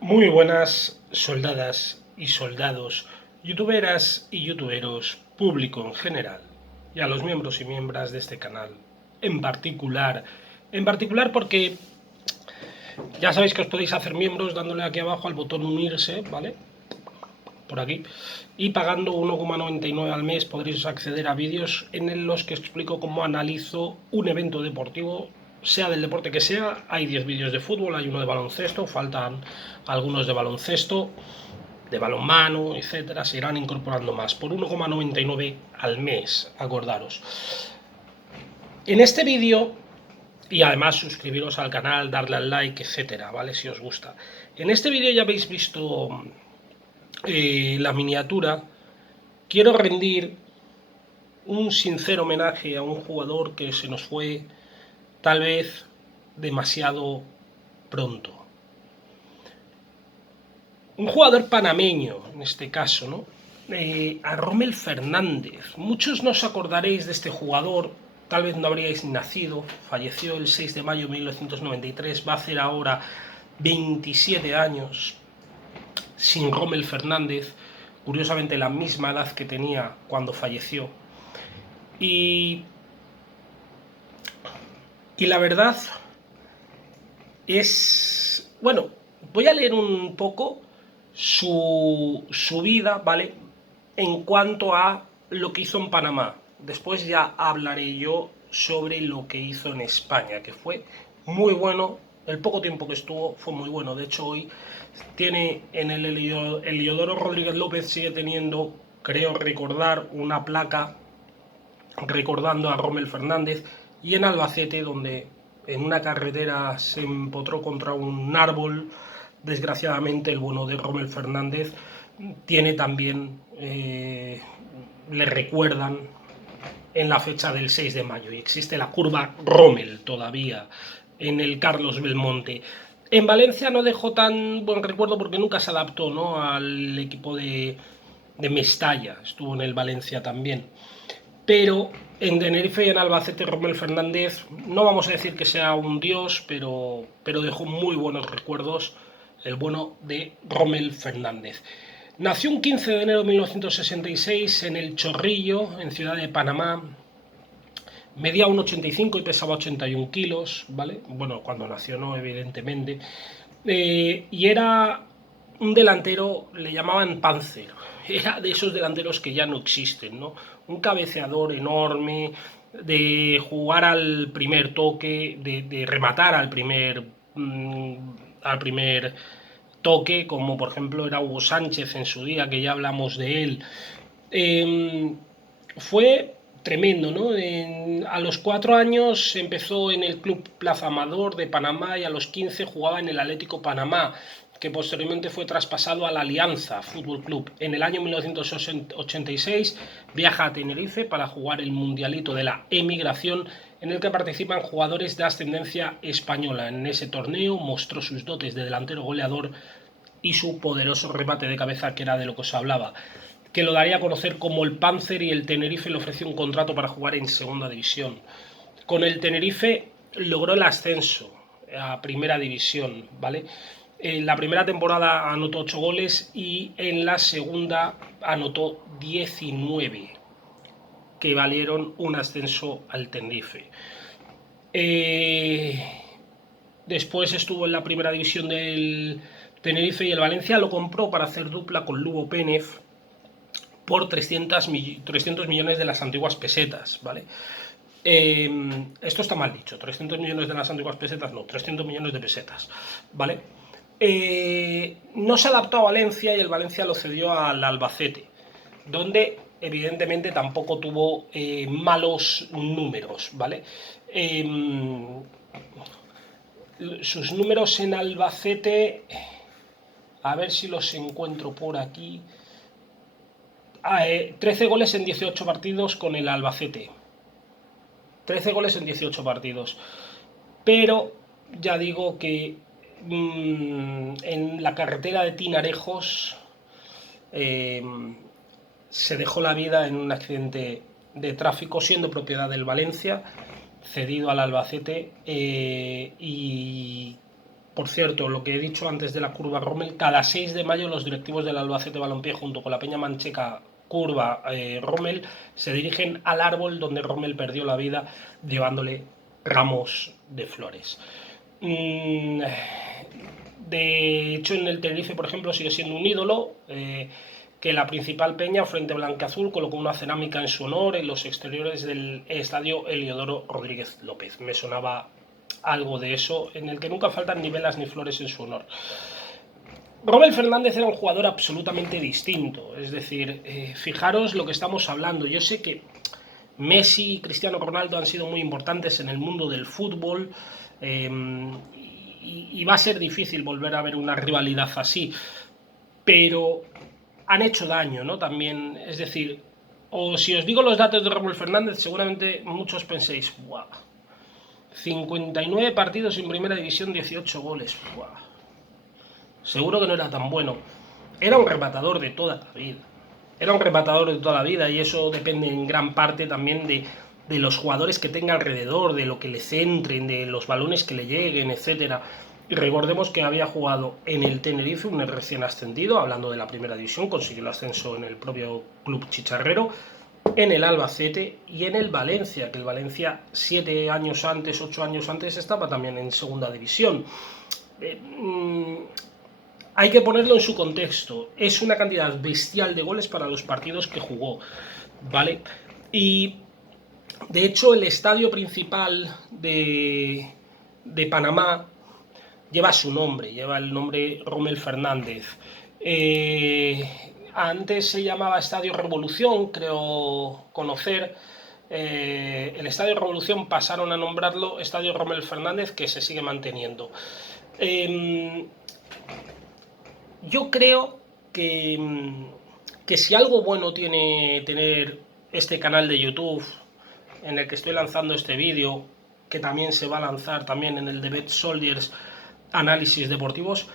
Muy buenas soldadas y soldados, youtuberas y youtuberos, público en general, y a los miembros y miembros de este canal en particular porque ya sabéis que os podéis hacer miembros dándole aquí abajo al botón unirse, ¿vale? Por aquí, y pagando 1,99 al mes podréis acceder a vídeos en los que explico cómo analizo un evento deportivo, sea del deporte que sea. Hay 10 vídeos de fútbol, hay uno de baloncesto, faltan algunos de baloncesto, de balonmano, etcétera. Se irán incorporando más por 1,99 al mes, acordaros. En este vídeo, y además suscribiros al canal, darle al like, etcétera, ¿vale? Si os gusta. En este vídeo ya habéis visto la miniatura. Quiero rendir un sincero homenaje a un jugador que se nos fue tal vez demasiado pronto. Un jugador panameño, en este caso, ¿no? A Rommel Fernández. Muchos no os acordaréis de este jugador, tal vez no habríais nacido. Falleció el 6 de mayo de 1993, va a hacer ahora 27 años sin Rommel Fernández, curiosamente la misma edad que tenía cuando falleció. Y, y la verdad es, bueno, voy a leer un poco su vida, ¿vale? En cuanto a lo que hizo en Panamá. Después ya hablaré yo sobre lo que hizo en España, que fue muy bueno. El poco tiempo que estuvo fue muy bueno. De hecho, hoy tiene en el Heliodoro Rodríguez López, sigue teniendo, creo recordar, una placa recordando a Rommel Fernández, y en Albacete, donde en una carretera se empotró contra un árbol, desgraciadamente el bueno de Rommel Fernández, tiene también, le recuerdan en la fecha del 6 de mayo, y existe la curva Rommel todavía en el Carlos Belmonte. En Valencia no dejó tan buen recuerdo porque nunca se adaptó, ¿no?, al equipo de Mestalla, estuvo en el Valencia también. Pero en Tenerife y en Albacete, Rommel Fernández, no vamos a decir que sea un dios, pero dejó muy buenos recuerdos el bueno de Rommel Fernández. Nació un 15 de enero de 1966 en El Chorrillo, en Ciudad de Panamá. Medía 1,85 y pesaba 81 kilos, ¿vale? Bueno, cuando nació no, evidentemente. Y era un delantero, le llamaban Panzer. Era de esos delanteros que ya no existen, ¿no? Un cabeceador enorme, de jugar al primer toque, de rematar al primer toque, como por ejemplo era Hugo Sánchez en su día, que ya hablamos de él. Fue tremendo, ¿no? A los 4 años empezó en el Club Plaza Amador de Panamá, y a los 15 jugaba en el Atlético Panamá, que posteriormente fue traspasado a la Alianza Fútbol Club. En el año 1986 viaja a Tenerife para jugar el Mundialito de la Emigración, en el que participan jugadores de ascendencia española. En ese torneo mostró sus dotes de delantero goleador y su poderoso remate de cabeza, que era de lo que os hablaba, que lo daría a conocer como el Panzer, y el Tenerife le ofreció un contrato para jugar en segunda división. Con el Tenerife logró el ascenso a primera división, ¿vale? En la primera temporada anotó 8 goles y en la segunda anotó 19, que valieron un ascenso al Tenerife. Después estuvo en la primera división del Tenerife, y el Valencia lo compró para hacer dupla con Lugo Pénez por 300 millones de las antiguas pesetas, ¿vale? Esto está mal dicho, 300 millones de las antiguas pesetas, no, 300 millones de pesetas, ¿vale? No se adaptó a Valencia, y el Valencia lo cedió al Albacete, donde evidentemente tampoco tuvo malos números, ¿vale? Sus números en Albacete, a ver si los encuentro por aquí. 13 goles en 18 partidos con el Albacete. 13 goles en 18 partidos. Pero ya digo que en la carretera de Tinarejos se dejó la vida en un accidente de tráfico, siendo propiedad del Valencia, cedido al Albacete, y por cierto, lo que he dicho antes de la curva Rommel, cada 6 de mayo los directivos del Albacete Balompié junto con la Peña Mancheca curva Rommel se dirigen al árbol donde Rommel perdió la vida llevándole ramos de flores. De hecho, en el Tenerife, por ejemplo, sigue siendo un ídolo, que la principal peña, Frente Blanca-Azul, colocó una cerámica en su honor en los exteriores del estadio Heliodoro Rodríguez López. Me sonaba algo de eso, en el que nunca faltan ni velas ni flores en su honor. Rommel Fernández era un jugador absolutamente distinto, es decir, fijaros lo que estamos hablando. Yo sé que Messi y Cristiano Ronaldo han sido muy importantes en el mundo del fútbol, y va a ser difícil volver a ver una rivalidad así, pero han hecho daño, ¿no? También, es decir, o si os digo los datos de Rommel Fernández, seguramente muchos penséis, ¡guau! 59 partidos en primera división, 18 goles, ¡guau! Seguro que no era tan bueno. Era un rematador de toda la vida. Era un rematador de toda la vida y eso depende en gran parte también de los jugadores que tenga alrededor, de lo que le centren, de los balones que le lleguen, etcétera. Y recordemos que había jugado en el Tenerife, un recién ascendido, hablando de la primera división, consiguió el ascenso en el propio club chicharrero, en el Albacete y en el Valencia, que el Valencia 7 años antes, 8 años antes estaba también en segunda división. Hay que ponerlo en su contexto. Es una cantidad bestial de goles para los partidos que jugó, ¿vale? Y de hecho el estadio principal de Panamá lleva su nombre, lleva el nombre Rommel Fernández. Antes se llamaba Estadio Revolución, creo conocer. El Estadio Revolución pasaron a nombrarlo Estadio Rommel Fernández, que se sigue manteniendo. Yo creo que si algo bueno tiene tener este canal de YouTube en el que estoy lanzando este vídeo, que también se va a lanzar también en el de Bet Soldiers Análisis Deportivos,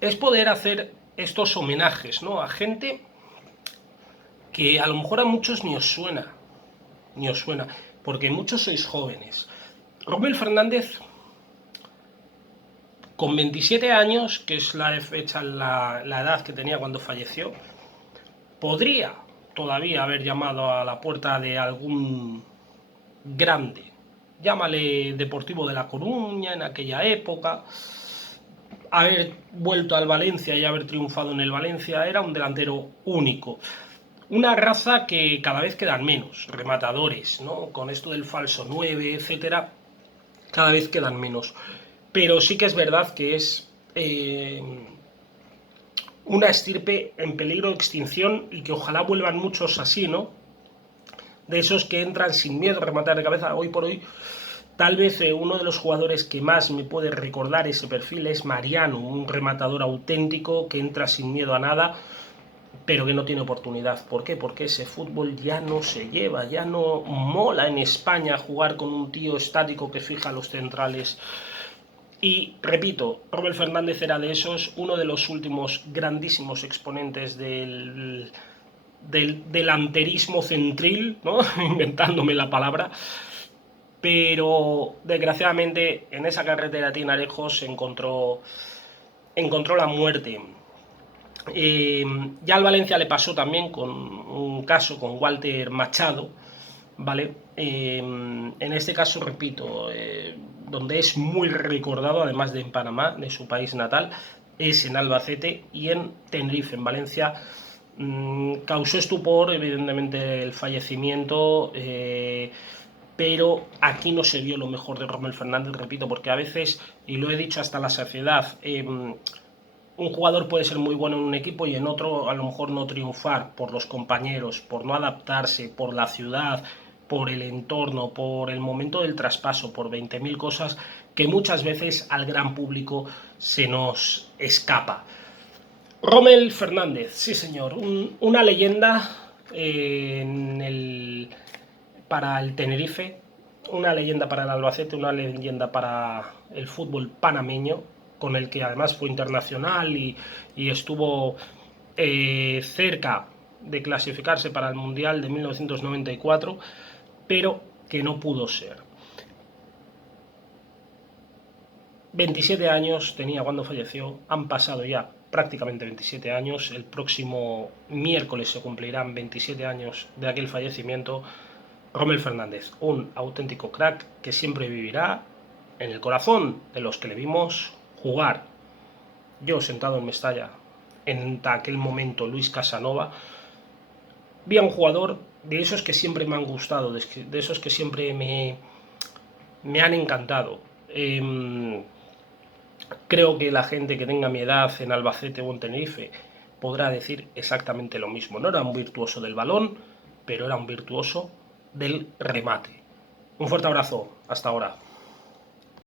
es poder hacer estos homenajes, ¿no? A gente que a lo mejor a muchos ni os suena, porque muchos sois jóvenes. Rommel Fernández, con 27 años, que es la edad que tenía cuando falleció, podría todavía haber llamado a la puerta de algún grande. Llámale Deportivo de La Coruña en aquella época, haber vuelto al Valencia y haber triunfado en el Valencia. Era un delantero único. Una raza que cada vez quedan menos, rematadores, ¿no? Con esto del falso 9, etcétera, cada vez quedan menos. Pero sí que es verdad que es una estirpe en peligro de extinción y que ojalá vuelvan muchos así, ¿no? De esos que entran sin miedo a rematar de cabeza. Hoy por hoy, tal vez uno de los jugadores que más me puede recordar ese perfil es Mariano, un rematador auténtico que entra sin miedo a nada, pero que no tiene oportunidad. ¿Por qué? Porque ese fútbol ya no se lleva, ya no mola en España jugar con un tío estático que fija los centrales. Y repito, Rommel Fernández era de esos, uno de los últimos grandísimos exponentes del delanterismo centril, ¿no? Inventándome la palabra, pero desgraciadamente en esa carretera Tinarejos encontró la muerte. Ya al Valencia le pasó también con un caso con Walter Machado, ¿vale? En este caso, repito, donde es muy recordado, además de en Panamá, de su país natal, es en Albacete y en Tenerife, en Valencia. Causó estupor, evidentemente, el fallecimiento, pero aquí no se vio lo mejor de Rommel Fernández, repito, porque a veces, y lo he dicho hasta la saciedad, un jugador puede ser muy bueno en un equipo y en otro a lo mejor no triunfar por los compañeros, por no adaptarse, por la ciudad, por el entorno, por el momento del traspaso, por 20.000 cosas que muchas veces al gran público se nos escapa. Rommel Fernández, sí señor, una leyenda para el Tenerife, una leyenda para el Albacete, una leyenda para el fútbol panameño, con el que además fue internacional y estuvo cerca de clasificarse para el Mundial de 1994, pero que no pudo ser. 27 años tenía cuando falleció, han pasado ya prácticamente 27 años, el próximo miércoles se cumplirán 27 años de aquel fallecimiento. Rommel Fernández, un auténtico crack que siempre vivirá en el corazón de los que le vimos jugar. Yo sentado en Mestalla, en aquel momento Luis Casanova, vi a un jugador de esos que siempre me han gustado, de esos que siempre me han encantado. Creo que la gente que tenga mi edad en Albacete o en Tenerife podrá decir exactamente lo mismo. No era un virtuoso del balón, pero era un virtuoso del remate. Un fuerte abrazo. Hasta ahora.